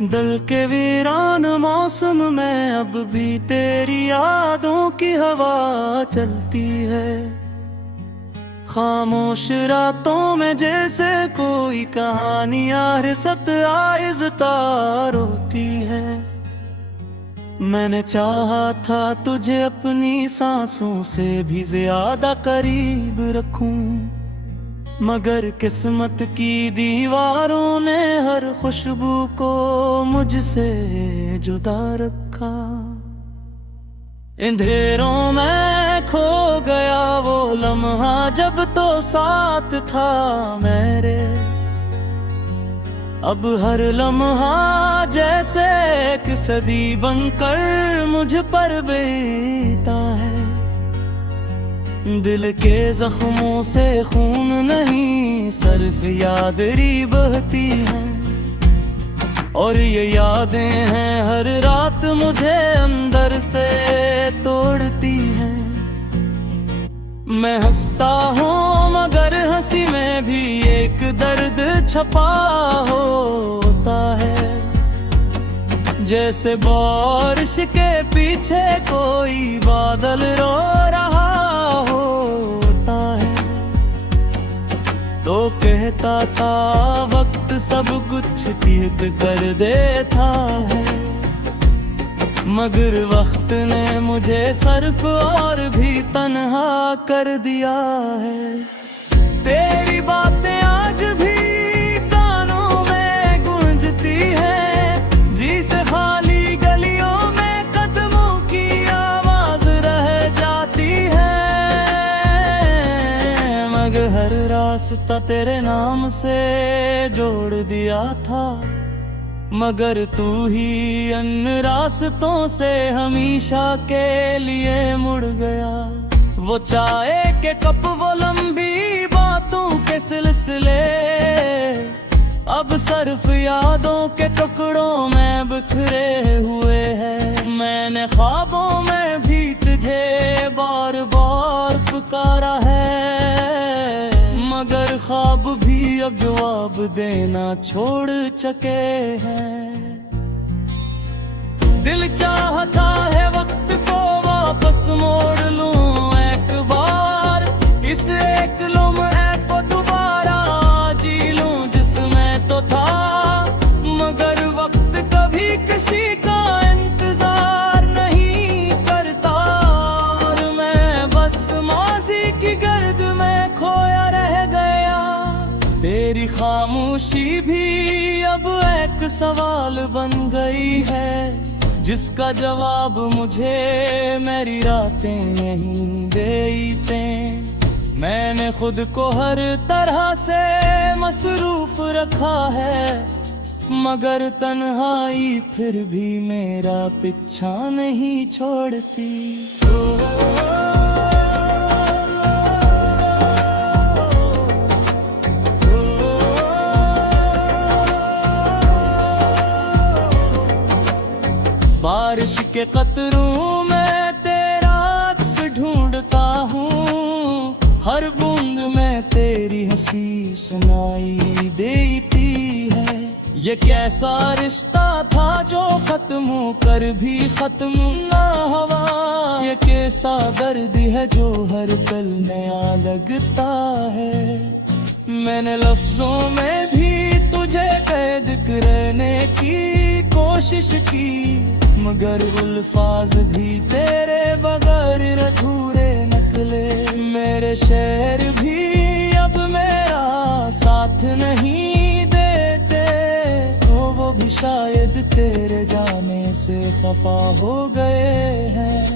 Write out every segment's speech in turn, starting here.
दिल के वीरान मौसम में अब भी तेरी यादों की हवा चलती है। खामोश रातों में जैसे कोई कहानी आहिस्ता आहिस्ता रोती है। मैंने चाहा था तुझे अपनी सांसों से भी ज्यादा करीब रखूं, मगर किस्मत की दीवारों ने हर खुशबू को मुझसे जुदा रखा। अंधेरों में खो गया वो लम्हा जब तो साथ था मेरे। अब हर लम्हा जैसे एक सदी बनकर मुझ पर बीता है। दिल के जख्मों से खून नहीं, सिर्फ यादें बहती हैं। और ये यादें हैं हर रात मुझे अंदर से तोड़ती हैं। मैं हंसता हूँ मगर हंसी में भी एक दर्द छपा होता है। जैसे बारिश के पीछे कोई बादल रो रहा होता है। तो कहता था वक्त सब कुछ ठीक कर देता है, मगर वक्त ने मुझे सिर्फ और भी तन्हा कर दिया है। तेरी बातें आज भी कानों में गूंजती है, जी से खाली गलियों में कदमों की आवाज रह जाती है। मगर हर रास्ता तेरे नाम से जोड़ दिया था, मगर तू ही अन रास्तों से हमेशा के लिए मुड़ गया। वो चाय के कप, वो लंबी बातों के सिलसिले अब सिर्फ यादों के टुकड़ों में बिखरे हुए हैं। मैंने ख्वाबों में भी तुझे बार बार पुकारा है, मगर ख्वाब भी अब जवाब देना छोड़ चुके हैं। दिल चाहता है वक्त को वापस मोड़ लूं एक बार, इस एक लम्हे को दोबारा जी लूं जिसमें तो था। मगर वक्त कभी किसी का इंतजार नहीं करता, और मैं बस माजी की गर्द में खोया रह गया। तेरी खामोशी भी अब एक सवाल बन गई है, जिसका जवाब मुझे मेरी रातें नहीं देते। मैंने खुद को हर तरह से मसरूफ रखा है, मगर तन्हाई फिर भी मेरा पीछा नहीं छोड़ती। बारिश के कतरों में तेरा अक्स ढूंढता हूँ, हर बूंद में तेरी हंसी सुनाई देती है। ये कैसा रिश्ता था जो खत्म होकर भी खत्म ना हुआ, ये कैसा दर्द है जो हर पल नया लगता है। मैंने लफ्जों में भी तुझे कैद करने की कोशिश की, मगर अल्फाज भी तेरे बगैर अधूरे निकले। मेरे शेर भी अब मेरा साथ नहीं देते, तो वो भी शायद तेरे जाने से खफा हो गए हैं।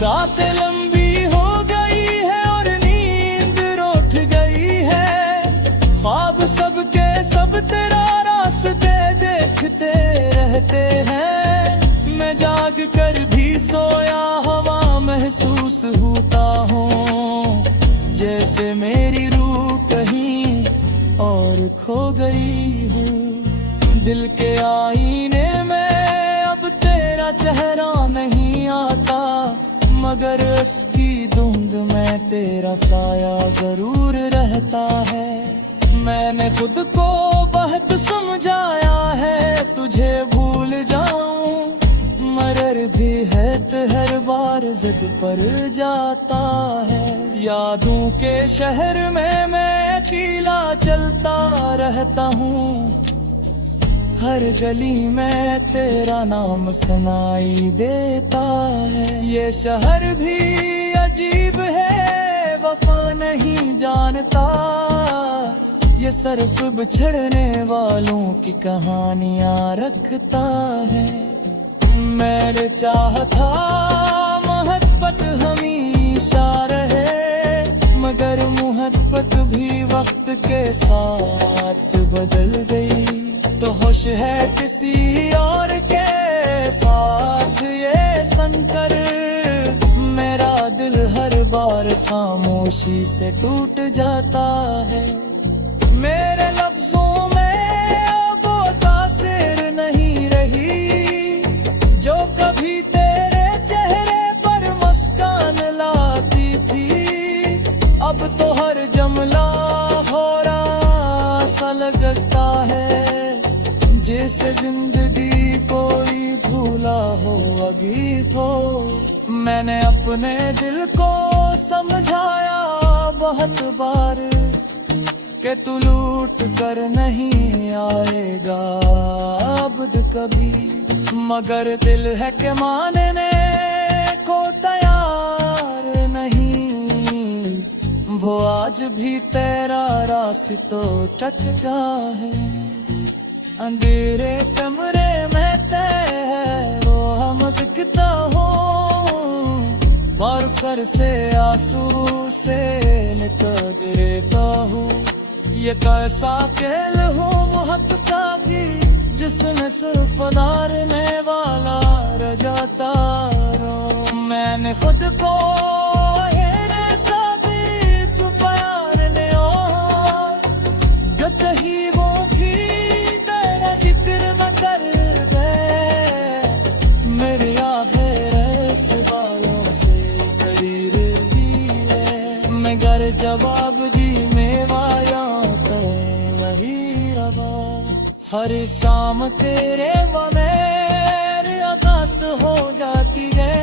रातें लंबी हो गई है और नींद रूठ गई है, ख्वाब सबके सब तेरा रास्ते देखते रहते हैं। मैं जाग कर भी सोया हवा महसूस होता हूँ, जैसे मेरी रूह कहीं और खो गई हूँ। दिल के आईने में अब तेरा चेहरा नहीं आता, मगर उसकी धुंध में तेरा साया जरूर रहता है। मैंने खुद को बहुत समझाया है तुझे भूल जाऊं, मगर भी है तो हर बार जिद पर जाता है। यादों के शहर में मैं अकेला चलता रहता हूँ, हर गली में तेरा नाम सुनाई देता है। ये शहर भी अजीब है, वफा नहीं जानता, ये सिर्फ बिछड़ने वालों की कहानियां रखता है। मैंने चाहा था मोहब्बत हमेशा रहे, मगर मोहब्बत भी वक्त के साथ बदल गई। तो खुश है किसी और के साथ ये सुनकर, मेरा दिल हर बार खामोशी से टूट जाता है। मेरे लफ्जों में अब वो तासीर नहीं रही, जो कभी तेरे चेहरे पर मुस्कान लाती थी। अब तो हर जुमला हो रहा सा लगता है, जैसे जिंदगी कोई भूला हो अभी तो। मैंने अपने दिल को समझाया बहुत बार कि तू लूट कर नहीं आएगा अब कभी, मगर दिल है कि मानने को तैयार नहीं। वो आज भी तेरा रास्ता टकता है, अंधेरे कमरे में तय है वो हम दिखता हूँ, मार कर से आंसू से निकल गिरता हूँ। ये कैसा खेल हो मोहब्बत का भी, जिसमें सिर्फ नारने वाला रह जाता रो। मैंने खुद को ऐसा भी छुपाया ने और, जो कहीं वो भी तेरा जिक्र न कर दे। मेरे आखिर सवालों से करीबी है, मगर जवाब दी मेवाया वही रवा। हर शाम तेरे व मेरे आकाश हो जाती है,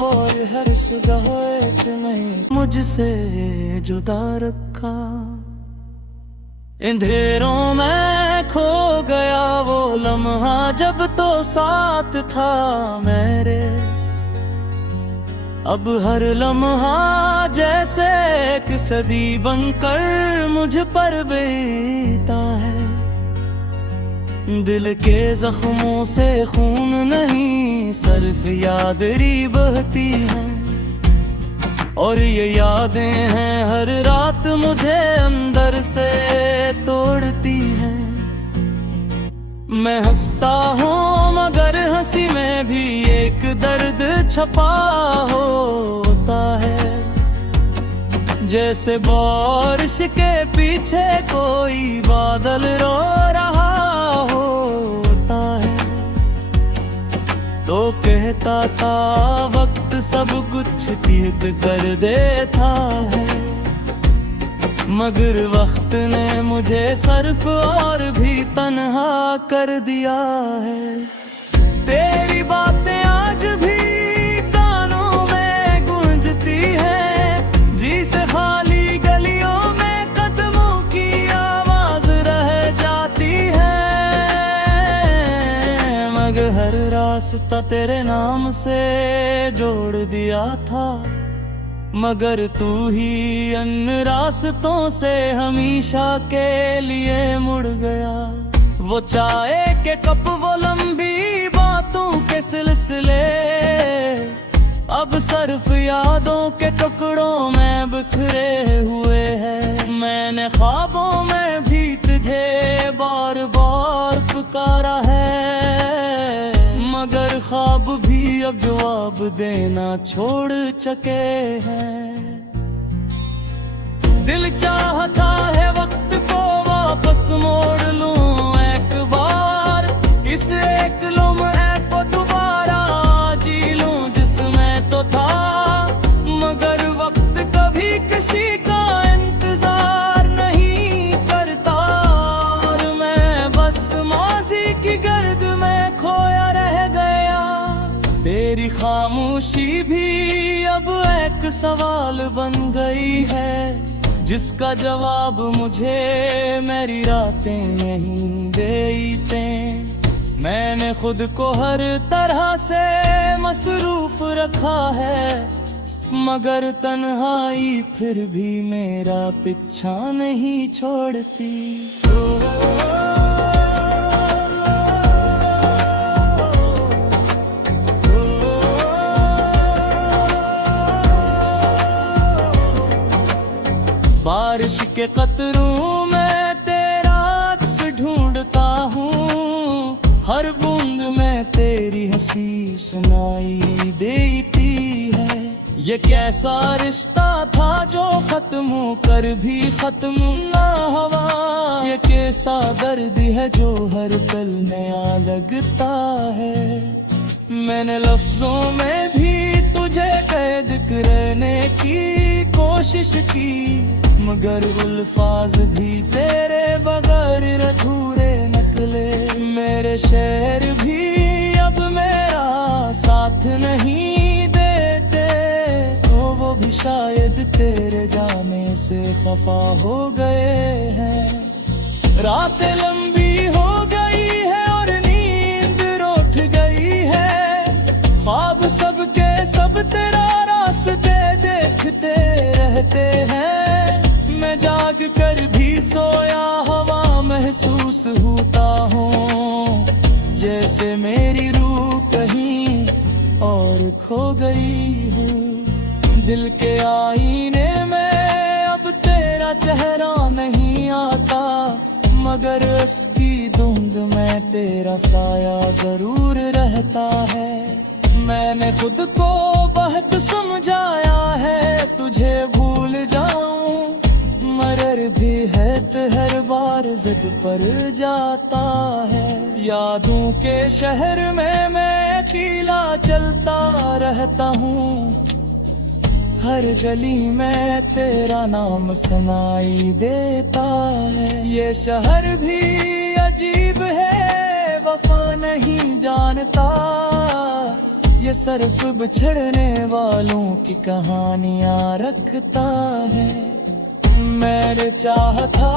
और हर सुबह एक नहीं मुझसे जुदा रखा। अंधेरों में खो गया वो लम्हा जब तो साथ था मेरे, अब हर लम्हा जैसे एक सदी बनकर मुझ पर बीता है। दिल के जख्मों से खून नहीं, सिर्फ यादें बहती हैं, और ये यादें हैं हर रात मुझे अंदर से तोड़ती हैं। मैं हंसता हूँ मगर हंसी में भी एक दर्द छपा होता है, जैसे बारिश के पीछे कोई बादल रो रहा होता है। तो कहता था वक्त सब कुछ ठीक कर देता है, मगर वक्त ने मुझे सिर्फ और भी तन्हा कर दिया है। तेरी बातें आज भी कानों में गूंजती है, जिसे खाली गलियों में कदमों की आवाज रह जाती है। मगर हर रास्ता तेरे नाम से जोड़ दिया था, मगर तू ही अन रास्तों से हमेशा के लिए मुड़ गया। वो चाय के कप, वो लंबी बातों के सिलसिले, अब सिर्फ यादों के टुकड़ों में बिखरे हुए हैं। मैंने ख्वाबों में भी तुझे बार बार पुकारा है, मगर ख्वाब भी अब जवाब देना छोड़ चुके हैं। दिल चाहता है वक्त को वापस मोड़ लूं एक बार, इस एक लम्हे को दोबारा जी लूं जिसमें तो था, मगर वक्त कभी किसी का इंतजार नहीं तेरी खामोशी भी अब एक सवाल बन गई है, जिसका जवाब मुझे मेरी रातें नहीं देते। मैंने खुद को हर तरह से मसरूफ रखा है, मगर तन्हाई फिर भी मेरा पीछा नहीं छोड़ती। बारिश के कतरों में तेरा अक्स ढूंढता हूँ, हर बूंद में तेरी हंसी सुनाई देती है। ये कैसा रिश्ता था जो खत्म होकर भी खत्म ना हुआ, ये कैसा दर्द है जो हर पल नया लगता है। मैंने लफ्जों में भी तुझे कैद करने की कोशिश की, मगर अल्फाज भी तेरे बगैर अधूरे निकले। मेरे शहर भी अब मेरा साथ नहीं देते, तो वो भी शायद तेरे जाने से खफा हो गए हैं। रातें लंबी हो गई है और नींद रूठ गई है, ख्वाब सबके सब तेरा रास्ते देखते रहते हैं। मैं जाग कर भी सोया हवा महसूस होता हूँ, जैसे मेरी रूह कहीं और खो गई हूँ। दिल के आईने में अब तेरा चेहरा नहीं आता, मगर उसकी धुंध में तेरा साया जरूर रहता है। मैंने खुद को बहुत समझाया है तुझे भूल जाऊं, मगर भी है तो हर बार जिद पर जाता है। यादों के शहर में मैं अकेला चलता रहता हूँ, हर गली में तेरा नाम सुनाई देता है। ये शहर भी अजीब है, वफा नहीं जानता, ये सिर्फ बिछड़ने वालों की कहानियां रखता है। मैंने चाहा था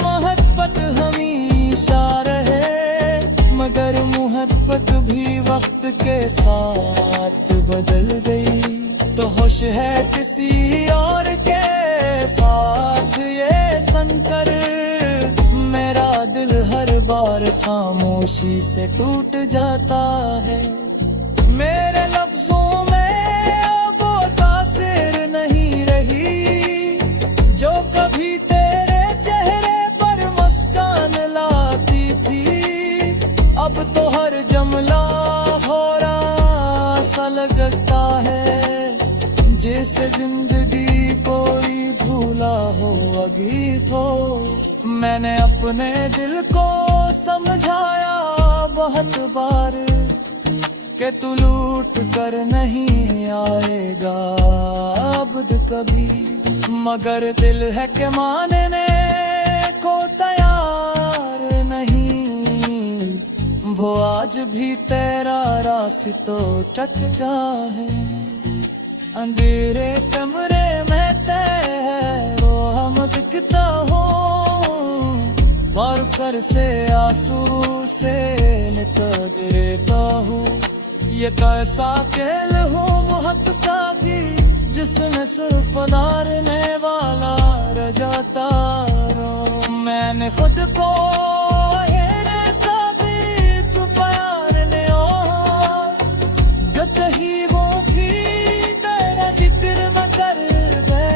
मोहब्बत हमेशा रहे, मगर मोहब्बत भी वक्त के साथ बदल गई। तो खुश है किसी और के साथ ये सुनकर, मेरा दिल हर बार खामोशी से टूट जाता है। मेरे लफ्जों में अब वो तासीर नहीं रही, जो कभी तेरे चेहरे पर मुस्कान लाती थी। अब तो हर जुमला हो रहा सा लगता है, जैसे जिंदगी कोई भूला हो अभी तो। मैंने अपने दिल को समझाया बहुत बार कि तू लूट कर नहीं आएगा अब कभी, मगर दिल है कि मानने को तैयार नहीं। वो आज भी तेरा रास्ता टकता है, अंधेरे कमरे में तय है वो हम दिखता हूँ। मार कर से आंसू से निकल गिरता हूँ, ये कैसा खेल हो मोहब्बत का भी, जिसमें सिर्फ नारने वाला रह जाता रो। मैंने खुद को अकेले सा भी छुपाया ने और, जो कहीं वो भी तेरा जिक्र न कर दे।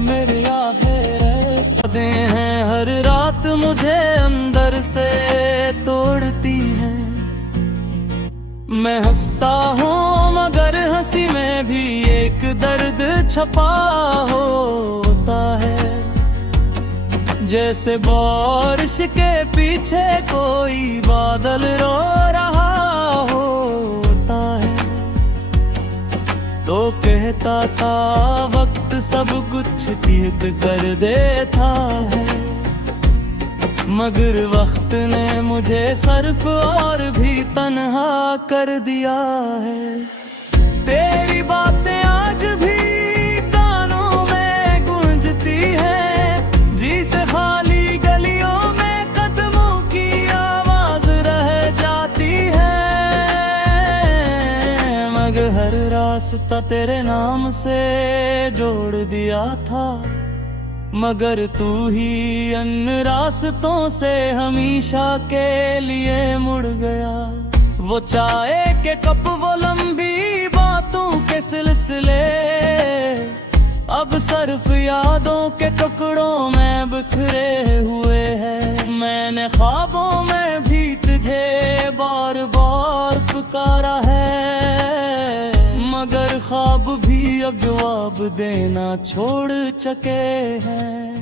मेरी आखिर सदे हैं हर रात मुझे अंदर से तोड़ती है। मैं हंसता हूँ मगर हंसी में भी एक दर्द छपा होता है, जैसे बारिश के पीछे कोई बादल रो रहा होता है। तो कहता था वक्त सब कुछ ठीक कर देता है, मगर वक्त ने मुझे सर्फ और भी तन्हा कर दिया है। तेरी बातें आज भी कानों में गूंजती हैं, जी से खाली गलियों में कदमों की आवाज रह जाती है। मगर हर रास्ता तेरे नाम से जोड़ दिया था, मगर तू ही अन रास्तों से हमेशा के लिए मुड़ गया। वो चाय के कप, वो लंबी बातों के सिलसिले, अब सिर्फ यादों के टुकड़ों में बिखरे हुए हैं। मैंने ख्वाबों में भी तुझे बार बार पुकारा है, मगर ख्वाब भी अब जवाब देना छोड़ चुके हैं।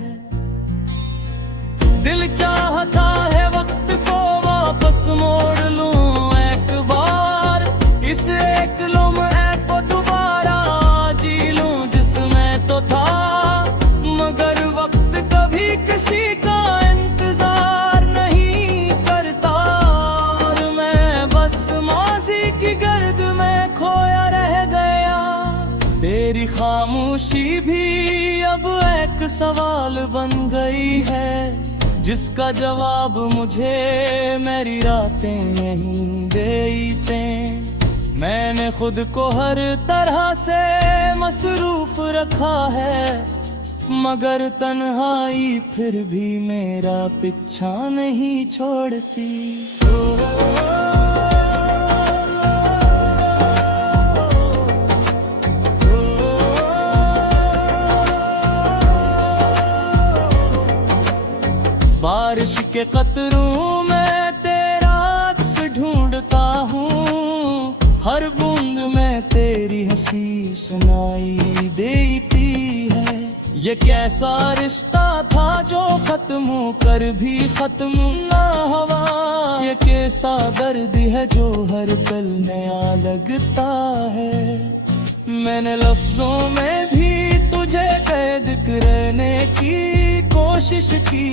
दिल चाहता है वक्त को वापस मोड़ लूं एक बार, इस एक लम्हे को दोबारा जी लूं जिसमें तो था। मगर वक्त कभी किसी का इंतजार नहीं करता, और मैं बस माजी की गर्द में खोया रह गया। तेरी खामोशी भी अब एक सवाल बन गई है, जिसका जवाब मुझे मेरी रातें यहीं देते। मैंने खुद को हर तरह से मसरूफ रखा है, मगर तन्हाई फिर भी मेरा पीछा नहीं छोड़ती। बारिश के कतरों में तेरा अक्स ढूंढता हूँ, हर बूंद में तेरी हंसी सुनाई देती है। ये कैसा रिश्ता था जो खत्म होकर भी खत्म ना हुआ, ये कैसा दर्द है जो हर पल नया लगता है। मैंने लफ्जों में भी तुझे कैद करने की कोशिश की,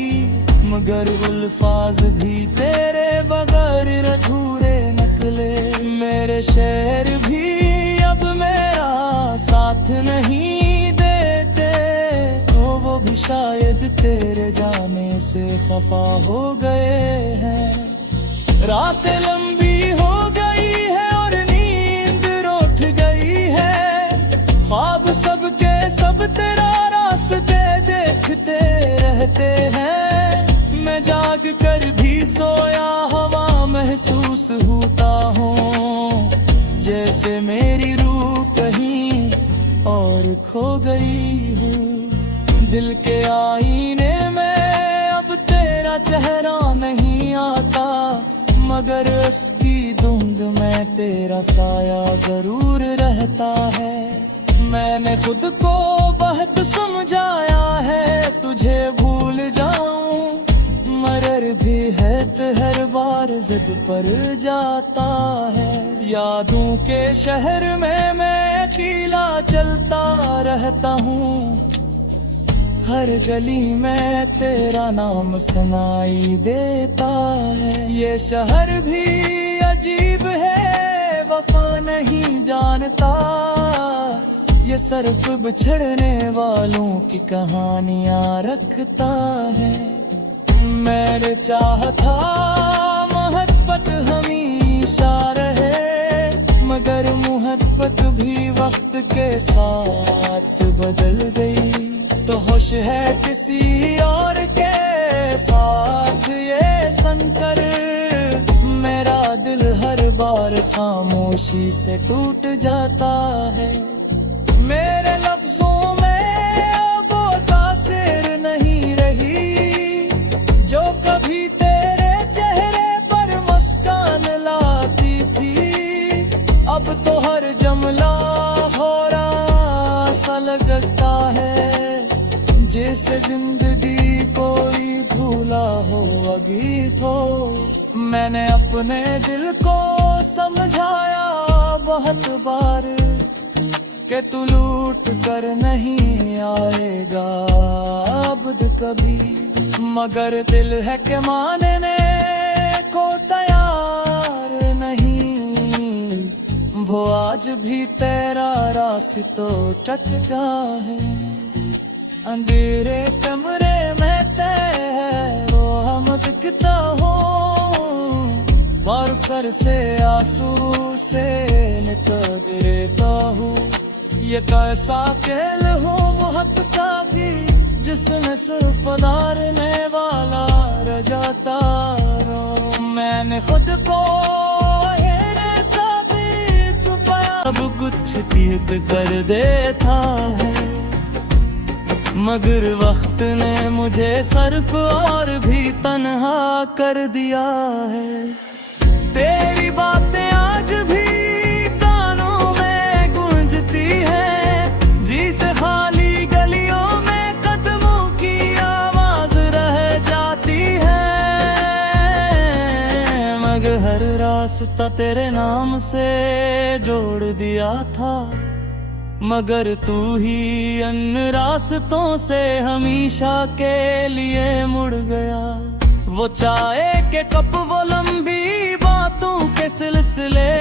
मगर अल्फाज भी तेरे बगैर अधूरे निकले। मेरे शहर भी अब मेरा साथ नहीं देते, तो वो भी शायद तेरे जाने से खफा हो गए हैं। रातें लंबी हो गई है और नींद रूठ गई है, ख्वाब सबके सब तेरा रास्ते देखते रहते हैं। मैं जाग कर भी सोया हवा महसूस होता हूँ, जैसे मेरी रूह कहीं और खो गई हूँ। दिल के आईने में अब तेरा चेहरा नहीं आता, मगर उसकी धुंध में तेरा साया जरूर रहता है। मैंने खुद को बहुत समझाया है तुझे भूल जाऊं, मगर भी है तो हर बार जिद पर जाता है। यादों के शहर में मैं अकेला चलता रहता हूँ, हर गली में तेरा नाम सुनाई देता है। ये शहर भी अजीब है, वफा नहीं जानता, ये सिर्फ बिछड़ने वालों की कहानियां रखता है। मेरे चाहता मोहब्बत हमेशा रहे, मगर मोहब्बत भी वक्त के साथ बदल गई। तो खुश है किसी और के साथ ये सुनकर, मेरा दिल हर बार खामोशी से टूट जाता है। मेरे लफ्जों में अब वो तासीर नहीं रही, जो कभी तेरे चेहरे पर मुस्कान लाती थी। अब तो हर जुमला हो रहा सा लगता है, जैसे जिंदगी कोई भूला हो गीत हो। मैंने अपने दिल को समझाया बहुत बार कि तू लूट कर नहीं आएगा अब कभी, मगर दिल है कि मानने को तैयार नहीं। वो आज भी तेरा रास्ता चलता है। अंधेरे कमरे में तय है वो हम दिखता हो। बार कर से आंसू से निकलता हूँ। ये कैसा खेल हो मोहब्बत का भी, जिसमें सिर्फ डारने वाला रह जाता रो। मैंने खुद को ऐसा भी छुपाया, सब कुछ ठीक कर देता है। मगर वक्त ने मुझे सिर्फ और भी तन्हा कर दिया है। तेरी बातें आज भी कानों में गूंजती है। जी से खाली गलियों में कदमों की आवाज रह जाती है। मगर हर रास्ता तेरे नाम से जोड़ दिया था। मगर तू ही अन रास्तों से हमेशा के लिए मुड़ गया। वो चाय के कप, वो लंबी बातों के सिलसिले,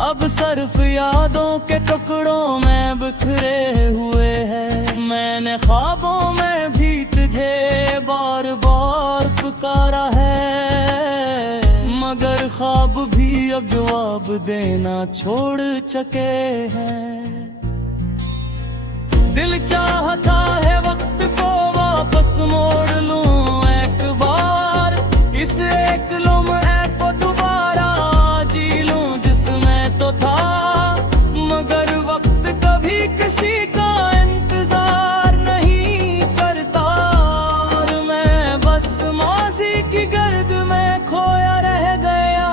अब सिर्फ यादों के टुकड़ों में बिखरे हुए हैं। मैंने ख्वाबों में भी तुझे बार बार पुकारा है। मगर ख्वाब भी अब जवाब देना छोड़ चुके हैं। दिल चाहता है वक्त को वापस मोड़ लूं एक बार। इस एक लम्हे को दोबारा जी लूं जिसमें तो था। मगर वक्त कभी किसी का इंतजार नहीं करता। और मैं बस माजी की गर्द में खोया रह गया।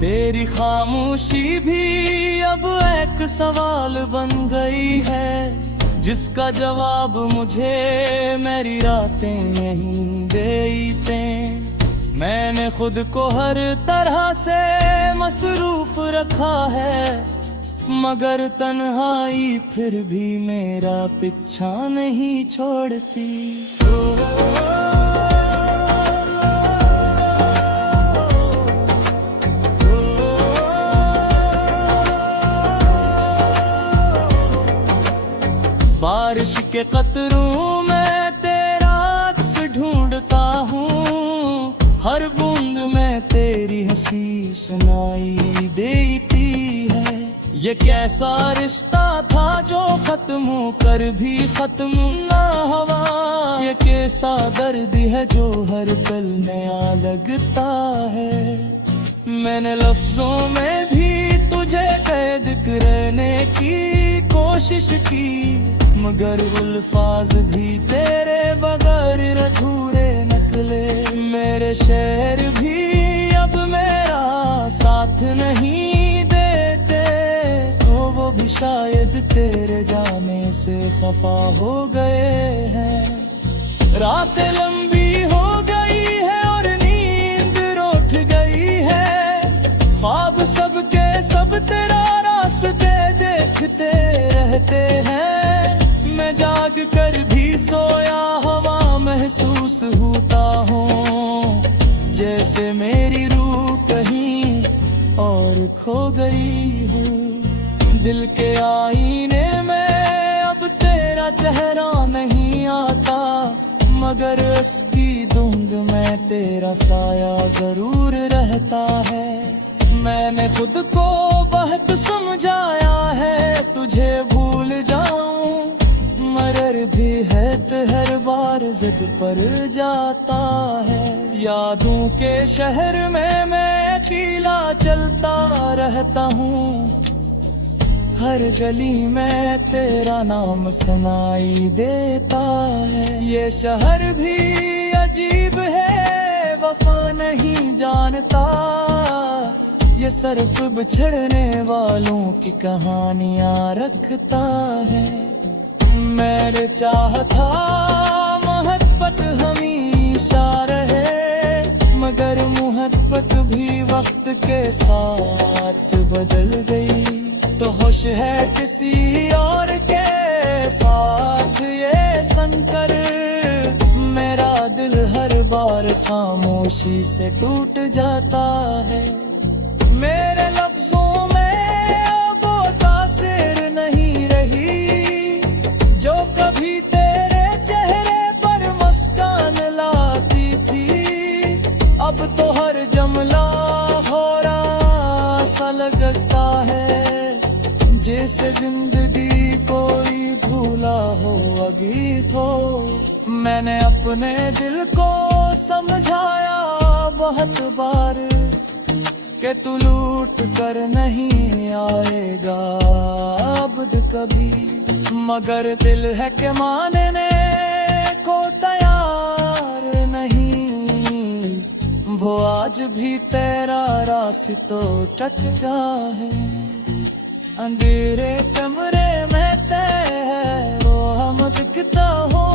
तेरी खामोशी भी अब एक सवाल बन गई है, जिसका जवाब मुझे मेरी रातें यहीं देते। मैंने खुद को हर तरह से मसरूफ रखा है। मगर तन्हाई फिर भी मेरा पीछा नहीं छोड़ती। बारिश के कतरों में तेरा अक्स ढूंढता हूँ। हर बूंद में तेरी हंसी सुनाई देती है। ये कैसा रिश्ता था जो खत्म होकर भी खत्म ना हुआ। ये कैसा दर्द है जो हर पल नया लगता है। मैंने लफ्जों में भी तुझे कैद करने की कोशिश की। मगर अल्फाज भी तेरे बगैर अधूरे निकले। मेरे शहर भी अब मेरा साथ नहीं देते। तो वो भी शायद तेरे जाने से खफा हो गए हैं। रातें लंबी हो गई है और नींद रूठ गई है। ख्वाब सबके सब तेरा रास्ते देखते रहते हैं। मैं जाग कर भी सोया हवा महसूस होता हूँ। जैसे मेरी रूह कहीं और खो गई हूँ। दिल के आईने में अब तेरा चेहरा नहीं आता। मगर उसकी धुंध में तेरा साया जरूर रहता है। मैंने खुद को बहुत समझाया है तुझे भूल जाऊं। मगर भी है तो हर बार जिद पर जाता है। यादों के शहर में मैं अकेला चलता रहता हूँ। हर गली में तेरा नाम सुनाई देता है। ये शहर भी अजीब है, वफा नहीं जानता। ये सिर्फ बिछड़ने वालों की कहानियां रखता है। मैंने चाहता मोहब्बत हमेशा रहे। मगर मोहब्बत भी वक्त के साथ बदल गई। तो खुश है किसी और के साथ ये सुनकर मैं बार खामोशी से टूट जाता है। मेरे लफ्जों में अब वो तासीर नहीं रही जो कभी तेरे चेहरे पर मुस्कान लाती थी। अब तो हर जुमला हो रहा सा लगता है जैसे जिंदगी कोई भूला हो अभी तो। मैंने अपने दिल को समझाया बहुत बार कि तू लूट कर नहीं आएगा अब कभी, मगर दिल है कि मानने को तैयार नहीं। वो आज भी तेरा रास्ता टकता है। अंधेरे कमरे में तय है वो हम दिखता हो,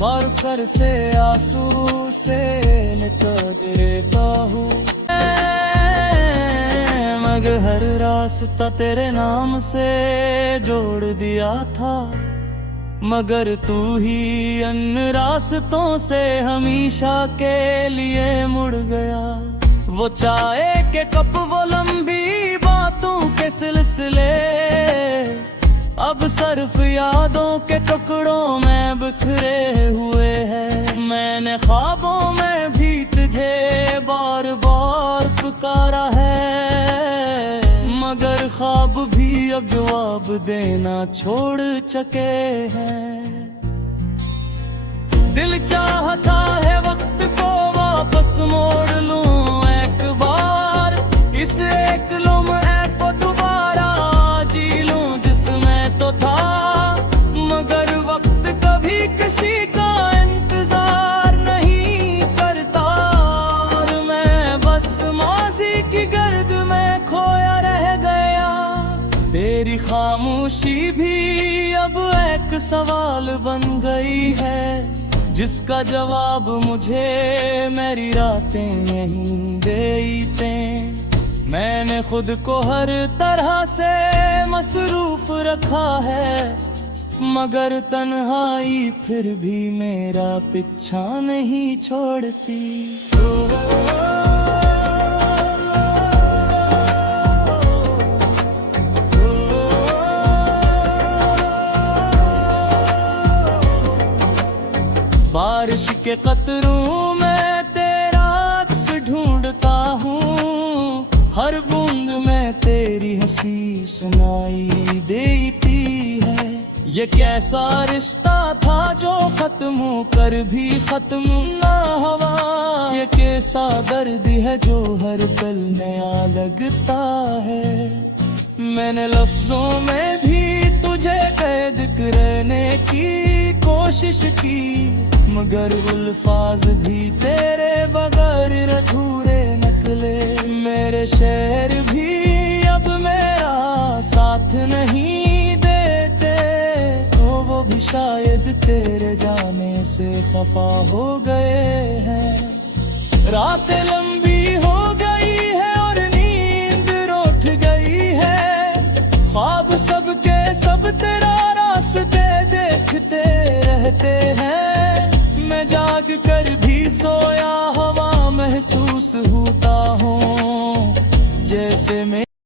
मार कर से आंसू से निकल देता हूँ। मगर हर रास्ता तेरे नाम से जोड़ दिया था, मगर तू ही अन रास्तों से हमेशा के लिए मुड़ गया। वो चाय के कप वो लंबी बातों के सिलसिले अब सिर्फ यादों के टुकड़ों में बिखरे हुए हैं। मैंने ख्वाबों में भी तुझे बार बार पुकारा है, मगर ख्वाब भी अब जवाब देना छोड़ चुके हैं। दिल चाहता है वक्त को वापस मोड़ लूं एक बार, इस एक लम्हे को दोबारा जी लूं जिसमें तो था। मगर वक्त कभी किसी का इंतजार नहीं करता और मैं बस माजी की गर्द में खोया रह गया। तेरी खामोशी भी अब एक सवाल बन गई है जिसका जवाब मुझे मेरी रातें यहीं देते। मैंने खुद को हर तरह से मसरूफ रखा है, मगर तन्हाई फिर भी मेरा पीछा नहीं छोड़ती। बारिश के कतरों में तेरा अक्स ढूंढता हूँ, हर बूंद में तेरी हंसी सुनाई देती है। ये कैसा रिश्ता था जो खत्म होकर भी खत्म ना हुआ, ये कैसा दर्द है जो हर पल नया लगता है। मैंने लफ्जों में भी तुझे कैद करने की कोशिश की, मगर अल्फाज भी तेरे बगैर अधूरे निकले। मेरे शहर भी अब मेरा साथ नहीं देते, तो वो भी शायद तेरे जाने से खफा हो गए हैं। रातें लंबी हो गई है और नींद रूठ गई है, ख्वाब सबके सब तेरा रास्ते देखते रहते हैं। मैं जाग कर भी सोया हवा महसूस होता हूँ।